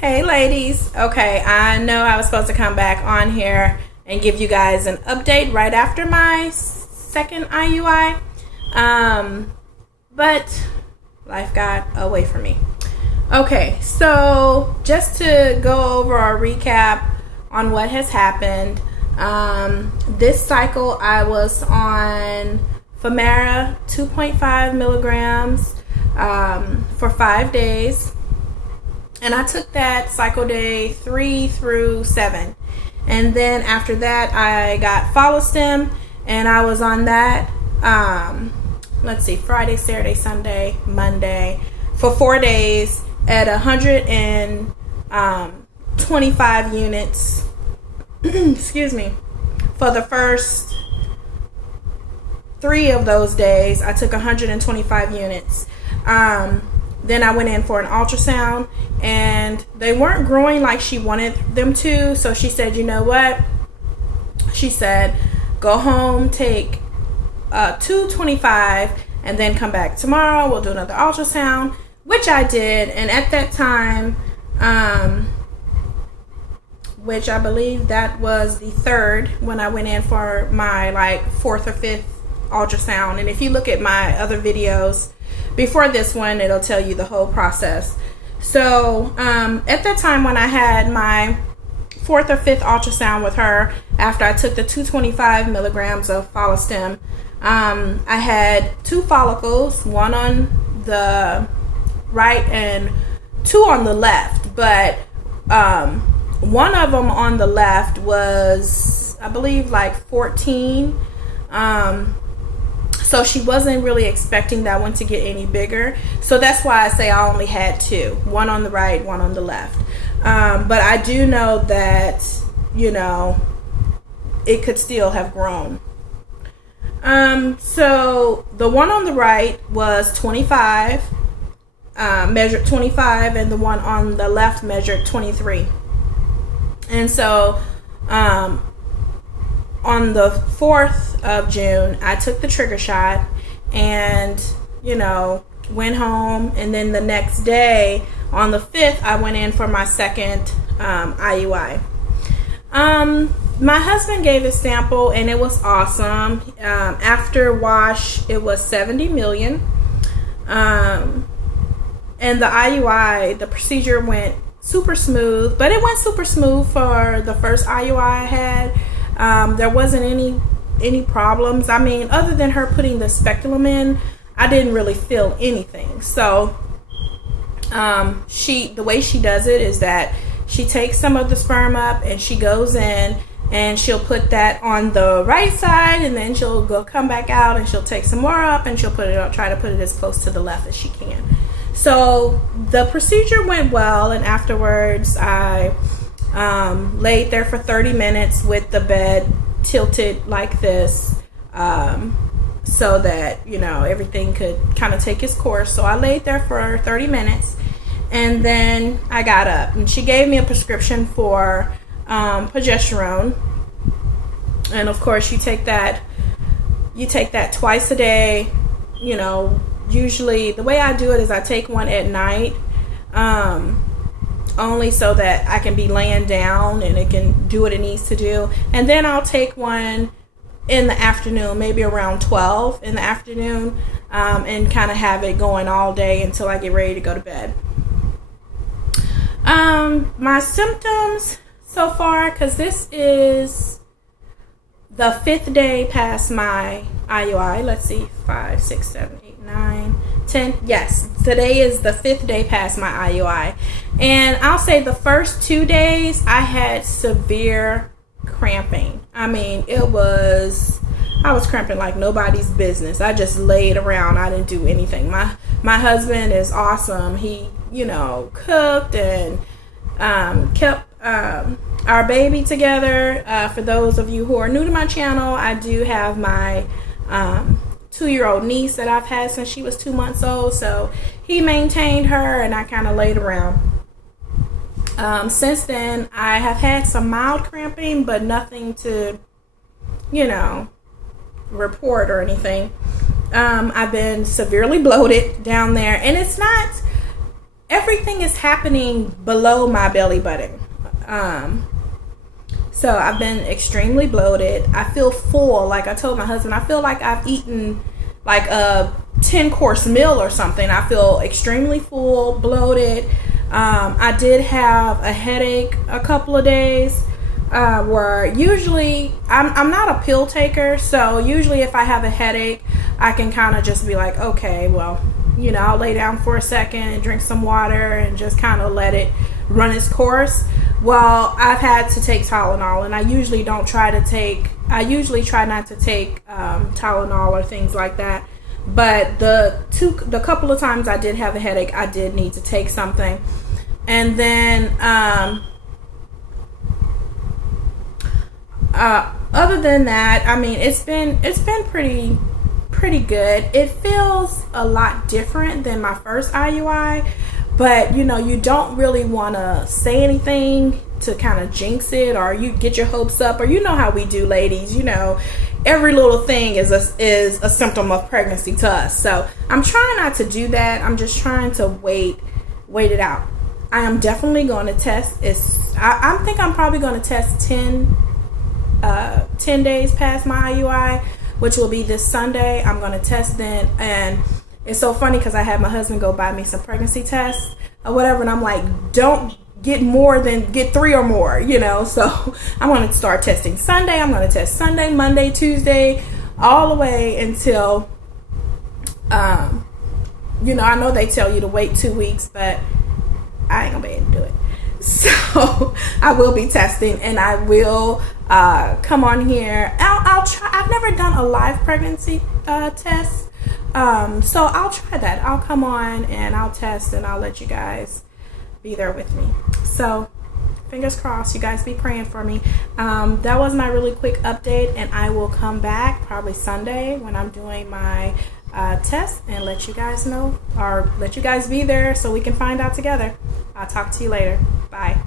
Hey ladies. Okay, I know I was supposed to come back on here and give you guys an update right after my second IUI. But life got away from me. Okay, so just to go over a recap on what has happened. This cycle I was on Femara 2.5 milligrams for 5 days. And I took that cycle day 3 through 7. And then after that, I got Follistim, and I was on that, Friday, Saturday, Sunday, Monday, for 4 days at 125 units, excuse me, for the first 3 of those days. I took 125 units. Then I went in for an ultrasound, and they weren't growing like she wanted them to. So she said, you know what? She said, go home, take 225, and then come back tomorrow. We'll do another ultrasound, which I did. And at that time, which I believe that was the 3rd when I went in for my 4th or 5th ultrasound. And if you look at my other videos before this one, it'll tell you the whole process. So at that time when I had my 4th or 5th ultrasound with her, after I took the 225 milligrams of Follistim, I had 2 follicles, one on the right and 2 on the left. But one of them on the left was, I believe, 14. So she wasn't really expecting that one to get any bigger. So that's why I say I only had 2. One on the right, one on the left. But I do know that, it could still have grown. So the one on the right was 25, measured 25, and the one on the left measured 23. And so on the 4th of June, I took the trigger shot and, went home. And then the next day, on the 5th, I went in for my second IUI. My husband gave a sample, and it was awesome. After wash, it was 70 million. And the IUI, the procedure went super smooth, but it went super smooth for the first IUI I had. There wasn't any problems. I mean, other than her putting the speculum in, I didn't really feel anything. So the way she does it is that she takes some of the sperm up and she goes in and she'll put that on the right side, and then she'll come back out and she'll take some more up and she'll try to put it as close to the left as she can. So the procedure went well, and afterwards I laid there for 30 minutes with the bed tilted like this, so that everything could kind of take its course. So I laid there for 30 minutes, and then I got up, and she gave me a prescription for progesterone. And of course you take that twice a day. Usually the way I do it is I take one at night, only so that I can be laying down and it can do what it needs to do. And then I'll take one in the afternoon, maybe around 12 in the afternoon, and kind of have it going all day until I get ready to go to bed. My symptoms so far, because this is the 5th day past my IUI. Let's see, 5, 6, 7, 8, 9, 10. Yes, today is the 5th day past my IUI. And I'll say the first 2 days I had severe cramping. I mean, I was cramping like nobody's business. I just laid around. I didn't do anything. My husband is awesome. He, cooked and kept our baby together. For those of you who are new to my channel, I do have my 2-year-old niece that I've had since she was 2 months old. So he maintained her, and I kind of laid around. Since then, I have had some mild cramping, but nothing to, report or anything. I've been severely bloated down there, and it's not everything is happening below my belly button. So I've been extremely bloated. I feel full. Like I told my husband, I feel like I've eaten like a 10-course meal or something. I feel extremely full, bloated. I did have a headache a couple of days, where usually I'm not a pill taker. So usually if I have a headache, I can kind of just be like, okay, well, you know, I'll lay down for a second and drink some water and just kind of let it run its course. Well, I've had to take Tylenol, and I usually try not to take Tylenol or things like that. But the couple of times I did have a headache, I did need to take something. And then other than that, I mean, it's been pretty good. It feels a lot different than my first IUI, but you know, you don't really want to say anything to kind of jinx it, or you get your hopes up, or you know how we do, ladies, you know, every little thing is a symptom of pregnancy to us. So I'm trying not to do that. I'm just trying to wait it out. I am definitely going to test. I think I'm probably going to test 10 days past my IUI, which will be this Sunday. I'm going to test then. And it's so funny because I had my husband go buy me some pregnancy tests or whatever, and I'm like, don't get 3 or more, you know. So I'm going to start testing Sunday. I'm going to test Sunday, Monday, Tuesday, all the way until you know, I know they tell you to wait 2 weeks, but I ain't gonna be able to do it. So I will be testing, and I will come on here. I'll try. I've never done a live pregnancy test, so I'll try that. I'll come on and I'll test, and I'll let you guys be there with me. So fingers crossed. You guys be praying for me. That was my really quick update, and I will come back probably Sunday when I'm doing my test and let you guys know, or let you guys be there so we can find out together. I'll talk to you later. Bye.